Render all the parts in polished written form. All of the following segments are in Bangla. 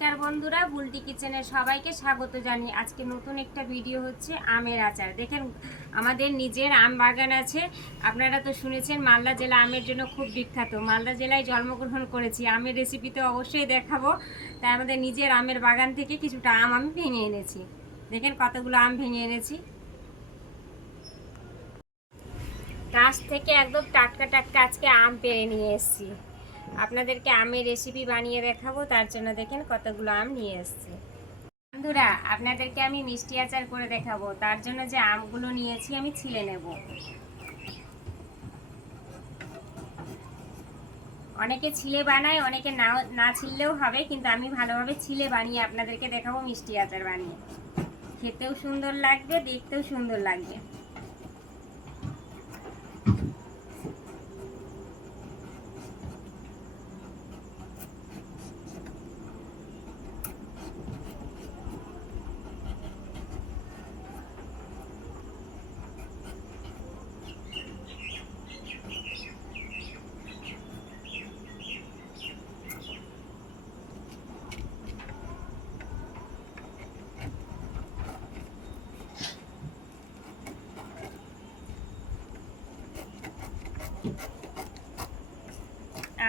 নমস্কার বন্ধুরা, বুলটি কিচেনে সবাইকে স্বাগত জানিয়ে আজকে নতুন একটা ভিডিও হচ্ছে আমের আচার। দেখেন আমাদের নিজের আম বাগান আছে। আপনারা তো শুনেছেন মালদা জেলা আমের জন্য খুব বিখ্যাত। মালদা জেলায় জন্মগ্রহণ করেছি, আমের রেসিপি তো অবশ্যই দেখাবো। তাই আমাদের নিজের আমের বাগান থেকে কিছুটা আম আমি ভেঙে এনেছি। দেখেন কতগুলো আম ভেঙে এনেছি, গাছ থেকে একদম টাটকা টাটকা আজকে আম পেড়ে নিয়ে এসেছি। আপনাদেরকে আমের রেসিপি বানিয়ে দেখাবো, তার জন্য দেখেন কতগুলো আম নিয়ে এসেছি। বন্ধুরা, আপনাদেরকে আমি মিষ্টি আচার করে দেখাবো, তার জন্য যে আমগুলো নিয়েছি আমি ছিলে নেব। অনেকে ছিলে বানায়, অনেকে না ছিললেও হবে, কিন্তু আমি ভালোভাবে ছিলে বানিয়ে আপনাদেরকে দেখাবো মিষ্টি আচার বানিয়ে। খেতেও সুন্দর লাগবে, দেখতেও সুন্দর লাগবে।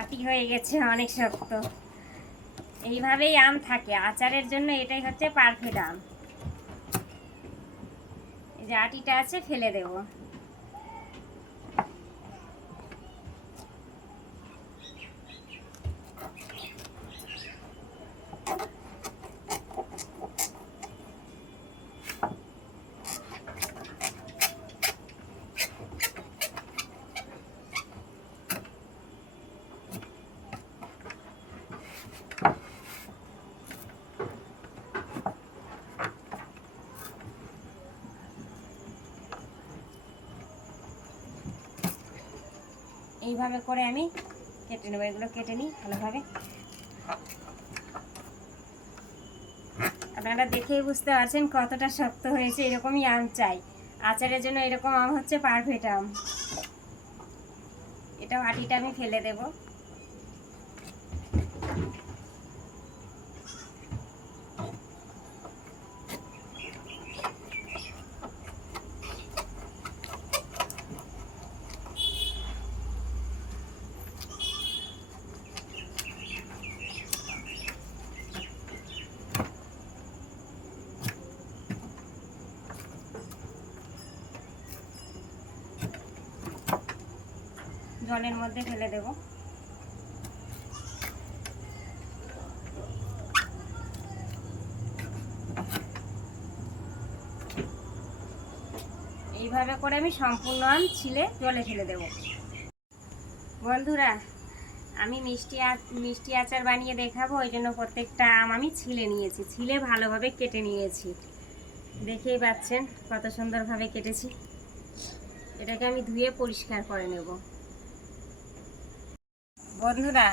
আটি হয়ে গেছে, অনেক শক্ত। এইভাবেই আম থাকে আচারের জন্য, এটাই হচ্ছে পারফেক্ট আম। এই যে আটিটা আছে, ফেলে দেবো। এইভাবে করে আমি কেটে নেবো, এগুলো কেটে নিই ভালোভাবে। আপনারা দেখেই বুঝতে পারছেন কতটা শক্ত হয়েছে। এরকমই আম চাই আচারের জন্য, এরকম আম হচ্ছে পারফেক্ট আম। এটাও আটিটা আমি ফেলে দেবো। জলের মধ্যে ফেলে দেব। এইভাবে করে আমি সম্পূর্ণ আম ছিলে জলে ফেলে দেব। বন্ধুরা, আমি মিষ্টি আচার বানিয়ে দেখাবো, ওই জন্য প্রত্যেকটা আম আমি ছিলে নিয়েছি, ছিলে ভালোভাবে কেটে নিয়েছি। দেখেই পাচ্ছেন কত সুন্দরভাবে কেটেছি। এটাকে আমি ধুয়ে পরিষ্কার করে নেব। বন্ধুরা,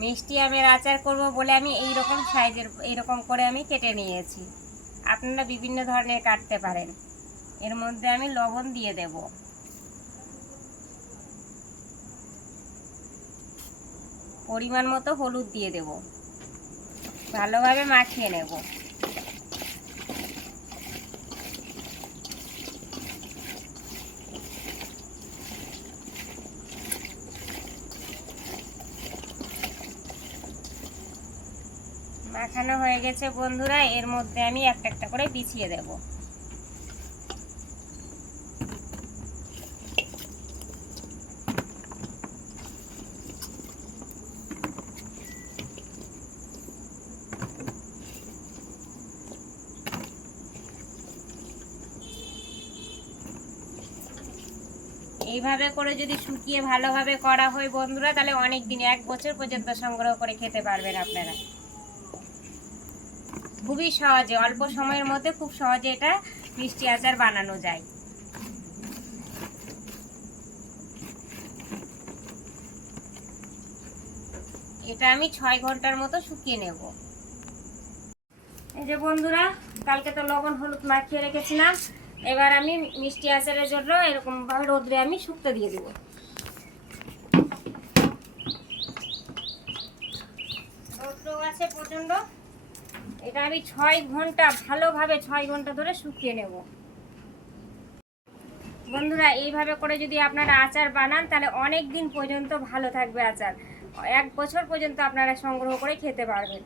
মিষ্টি আমের আচার করব বলে আমি এইরকম সাইজের এইরকম করে আমি কেটে নিয়েছি। আপনারা বিভিন্ন ধরনের কাটতে পারেন। এর মধ্যে আমি লবণ দিয়ে দেব, পরিমাণ মতো হলুদ দিয়ে দেব, ভালোভাবে মাখিয়ে নেব। মাখানো হয়ে গেছে বন্ধুরা, এর মধ্যে আমি একটা একটা করে বিছিয়ে দেব। এইভাবে করে যদি শুকিয়ে ভালোভাবে করা হয় বন্ধুরা, তাহলে অনেক দিন, 1 বছর পর্যন্ত সংগ্রহ করে খেতে পারবেন আপনারা। খুবই সহজে, অল্প সময়ের মধ্যে খুব সহজে এটা মিষ্টি আচার বানানো যায়। এটা আমি 6 ঘন্টার মতো শুকিয়ে নেব। এই যে বন্ধুরা, কালকে তো লবণ হলুদ মাখিয়ে রেখেছিলাম। এবার আমি মিষ্টি আচারের জন্য এরকম ভাবে রোদ্রে আমি শুকতে দিয়ে দেব। রৌদ্র আছে প্রচন্ড, এটা আমি 6 ঘন্টা ভালোভাবে 6 ঘন্টা ধরে শুকিয়ে নেব। বন্ধুরা এইভাবে করে যদি আপনারা আচার বানান তাহলে অনেক দিন পর্যন্ত ভালো থাকবে আচার, 1 বছর পর্যন্ত আপনারা সংগ্রহ করে খেতে পারবেন।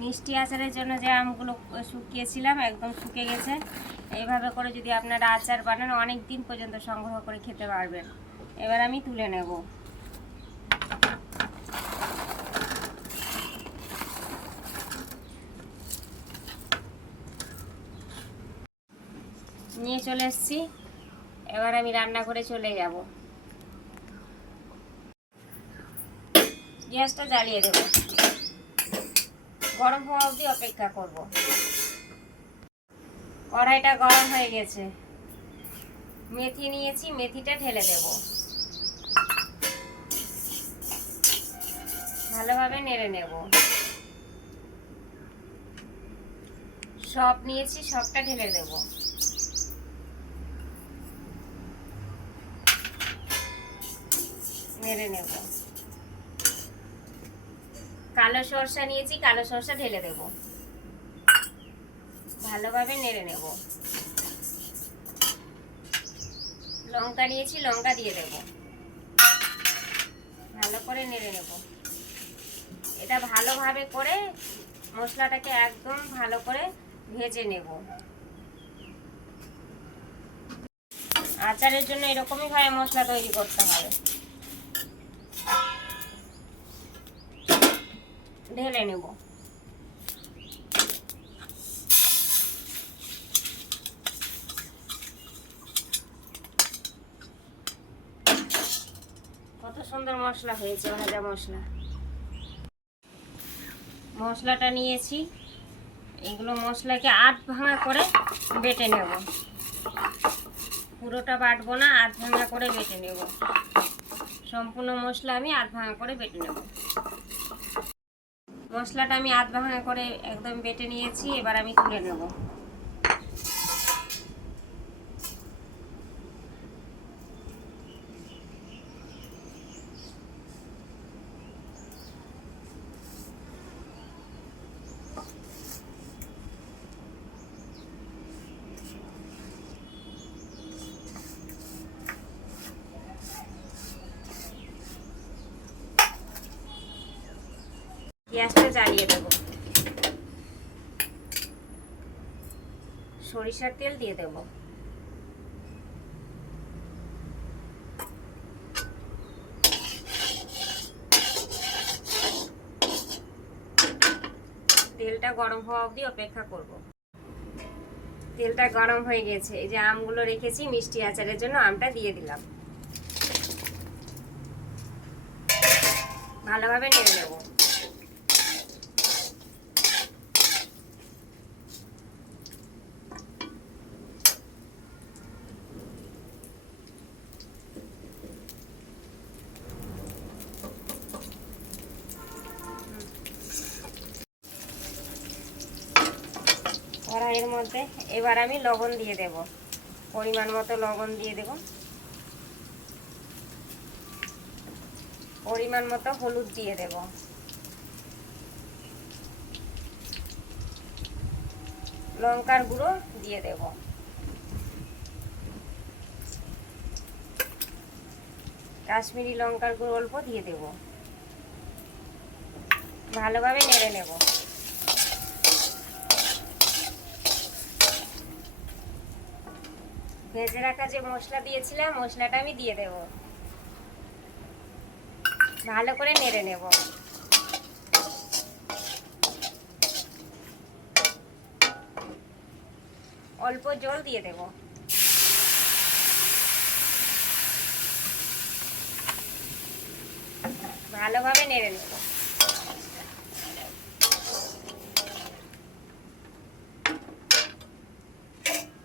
মিষ্টি আচারের জন্য যে আমগুলো শুকিয়েছিলাম একদম শুকিয়ে গেছে। এইভাবে করে যদি আপনারা আচার বানান অনেক দিন পর্যন্ত সংগ্রহ করে খেতে পারবেন। এবার আমি তুলে নেব। নিয়ে চলে এসেছি। এবার আমি রান্নাঘরে চলে যাব। গ্যাসটা জ্বালিয়ে দেব, গরম হওয়া অবধি অপেক্ষা করব। কড়াইটা গরম হয়ে গেছে, মেথি নিয়েছি, মেথিটা ঢেলে দেব। ভালোভাবে নেড়ে নেব। সব নিয়েছি, সবটা ঢেলে দেব। নেড়ে নেব। কালো সরষা নিয়েছি, কালো সরষা ঢেলে দেব। ভালোভাবে নেড়ে নেব। লঙ্কা নিয়েছি, লঙ্কা দিয়ে দেব। ভালো করে নেড়ে নেব। এটা ভালোভাবে করে মশলাটাকে একদম ভালো করে ভেজে নেব। আচারের জন্য এরকমই ভাবে মশলা তৈরি করতে হবে। ঢেলে নেব। কত সুন্দর মশলা হয়েছে, ভাজা মশলা। মশলাটা নিয়েছি, এগুলো মশলাকে 8 ভাঙা করে বেটে নেব। পুরোটা বাটবো না, 8 ভাঙা করে বেটে নেব। সম্পূর্ণ মশলা আমি 8 ভাঙা করে বেটে নেব। মশলাটা আমি 8 ভাঙা করে একদম বেটে নিয়েছি। এবার আমি তুলে নেব। গ্যাসটা জ্বালিয়ে দেব। সরিষার তেল দিয়ে দেব। তেলটা গরম হওয়া অবধি অপেক্ষা করব। তেলটা গরম হয়ে গেছে। এই যে আমগুলো রেখেছি মিষ্টি আচারের জন্য, আমটা দিয়ে দিলাম। ভালোভাবে নেড়ে নেব। কড়াইয়ের মধ্যে এবার আমি লবণ দিয়ে দেব। পরিমাণ মতো লবণ দিয়ে দেব। পরিমাণ মতো হলুদ দিয়ে দেব। লঙ্কার গুঁড়ো দিয়ে দেব। কাশ্মীরি লঙ্কার গুঁড়ো অল্প দিয়ে দেব। ভালোভাবে নেড়ে নেব। ভেজে রাখা যে মশলা দিয়েছিলাম, মশলাটা আমি দিয়ে দেব। ভালো করে নেড়ে নেব। অল্প জল দিয়ে দেব। ভালোভাবে নেড়ে নেব।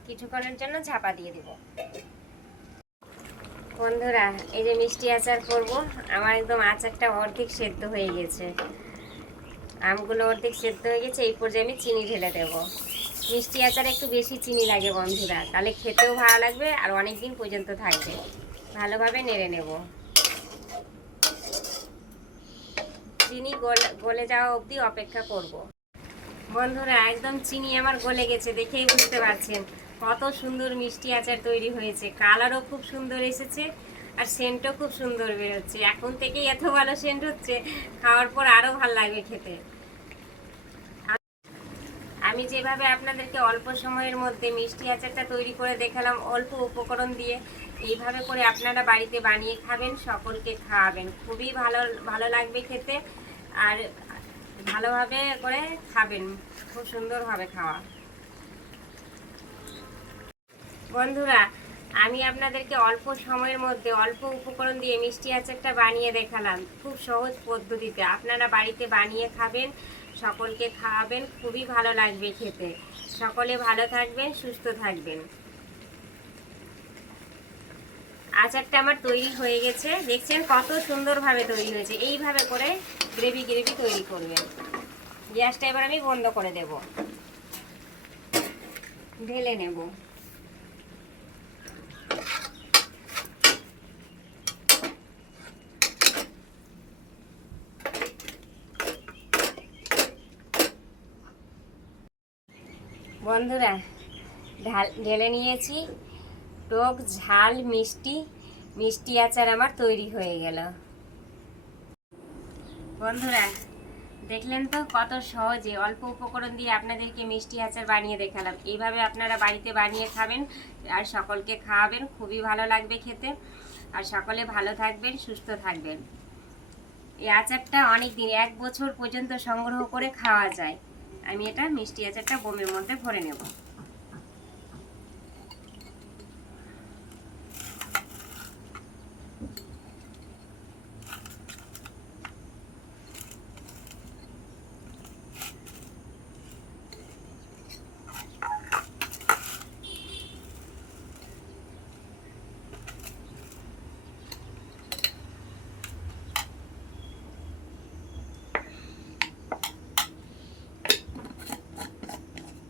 কিছুক্ষণের জন্য ঝাপা দিয়ে দেব। বন্ধুরা, এই যে মিষ্টি আচার করব, আমার একদম আচারটা অর্ধেক সেদ্ধ হয়ে গেছে। আমগুলো অর্ধেক সেদ্ধ হয়ে গেছে। এই পর্যায়ে আমি চিনি ঢেলে দেব। মিষ্টি আচারে একটু বেশি চিনি লাগে বন্ধুরা, তাহলে খেতেও ভালো লাগবে আর অনেক দিন পর্যন্ত থাকবে। ভালোভাবে নেড়ে নেব। চিনি গলে যাওয়া অবধি অপেক্ষা করব। বন্ধুরা একদম চিনি আমার গলে গেছে, দেখেই বুঝতে পারছেন কত সুন্দর মিষ্টি আচার তৈরি হয়েছে। কালারও খুব সুন্দর এসেছে আর সেন্টও খুব সুন্দর বেরোচ্ছে। এখন থেকেই এত ভালো সেন্ট হচ্ছে, খাওয়ার পর আরো ভালো লাগবে খেতে। আমি যেভাবে আপনাদেরকে অল্প সময়ের মধ্যে মিষ্টি আচারটা তৈরি করে দেখালাম অল্প উপকরণ দিয়ে, এইভাবে করে আপনারা বাড়িতে বানিয়ে খাবেন, সকলকে খাওয়াবেন, খুবই ভালো ভালো লাগবে খেতে। আর ভালোভাবে করে খাবেন, খুব সুন্দরভাবে খাওয়া। বন্ধুরা আমি আপনাদেরকে অল্প সময়ের মধ্যে অল্প উপকরণ দিয়ে মিষ্টি আচারটা বানিয়ে দেখালাম, খুব সহজ পদ্ধতিতে। আপনারা বাড়িতে বানিয়ে খাবেন, সকলকে খাওয়াবেন, খুবই ভালো লাগবে খেতে। সকলে ভালো থাকবেন, সুস্থ থাকবেন। আচারটা আমার তৈরি হয়ে গেছে, দেখছেন কত সুন্দরভাবে তৈরি হয়েছে। এইভাবে করে গ্রেভি গ্রেভি তৈরি করবেন। গ্যাসটা এবার আমি বন্ধ করে দেব, ঢেলে নেব। বন্ধুরা ঢেলে নিয়েছি, টক ঝাল মিষ্টি মিষ্টি আচার আমার তৈরি হয়ে গেল। বন্ধুরা দেখলেন তো কত সহজে অল্প উপকরণ দিয়ে আপনাদেরকে মিষ্টি আচার বানিয়ে দেখালাম। এইভাবে আপনারা বাড়িতে বানিয়ে খাবেন আর সকলকে খাওয়াবেন, খুবই ভালো লাগবে খেতে। আর সকলে ভালো থাকবেন, সুস্থ থাকবেন। এই আচারটা অনেক দিন, 1 বছর পর্যন্ত সংগ্রহ করে খাওয়া যায়। আমি এটা মিষ্টি আচারটা বোমের মধ্যে ভরে নেব।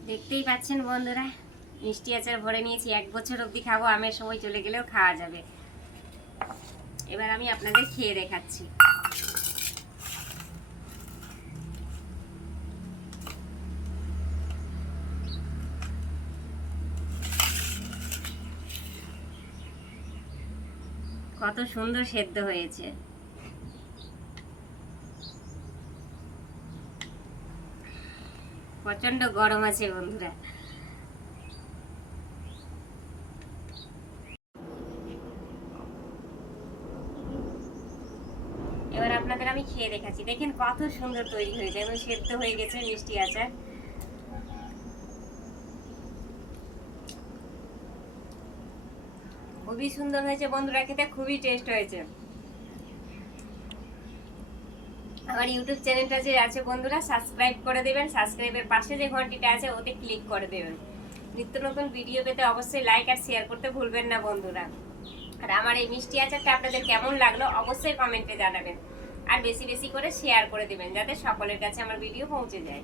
দেখতেই পাচ্ছেন বন্ধুরা, মিষ্টি আচার ভরে নিয়েছি, 1 বছর অবধি খাবো, আমের সময় চলে গেলেও খাওয়া যাবে। এবার আমি আপনাদের খেয়ে দেখাচ্ছি। কত সুন্দর সেদ্ধ হয়েছে। প্রচন্ড গরম আছে বন্ধুরা। এবার আপনাদের আমি খেয়ে দেখাচ্ছি, দেখেন কত সুন্দর তৈরি হয়েছে এবং সেদ্ধ হয়ে গেছে মিষ্টি আচার। খুবই সুন্দর হয়েছে বন্ধুরা, খেতে খুবই টেস্ট হয়েছে। আমার ইউটিউব চ্যানেলটা যে আছে বন্ধুরা, সাবস্ক্রাইব করে দেবেন, সাবস্ক্রাইবের পাশে যে ঘন্টিটা আছে ওতে ক্লিক করে দেবেন। নিত্য নতুন ভিডিও পেতে অবশ্যই লাইক আর শেয়ার করতে ভুলবেন না বন্ধুরা। আর আমার এই মিষ্টি আচারটা আপনাদের কেমন লাগলো অবশ্যই কমেন্টে জানাবেন। আর বেশি বেশি করে শেয়ার করে দেবেন, যাতে সকলের কাছে আমার ভিডিও পৌঁছে যায়।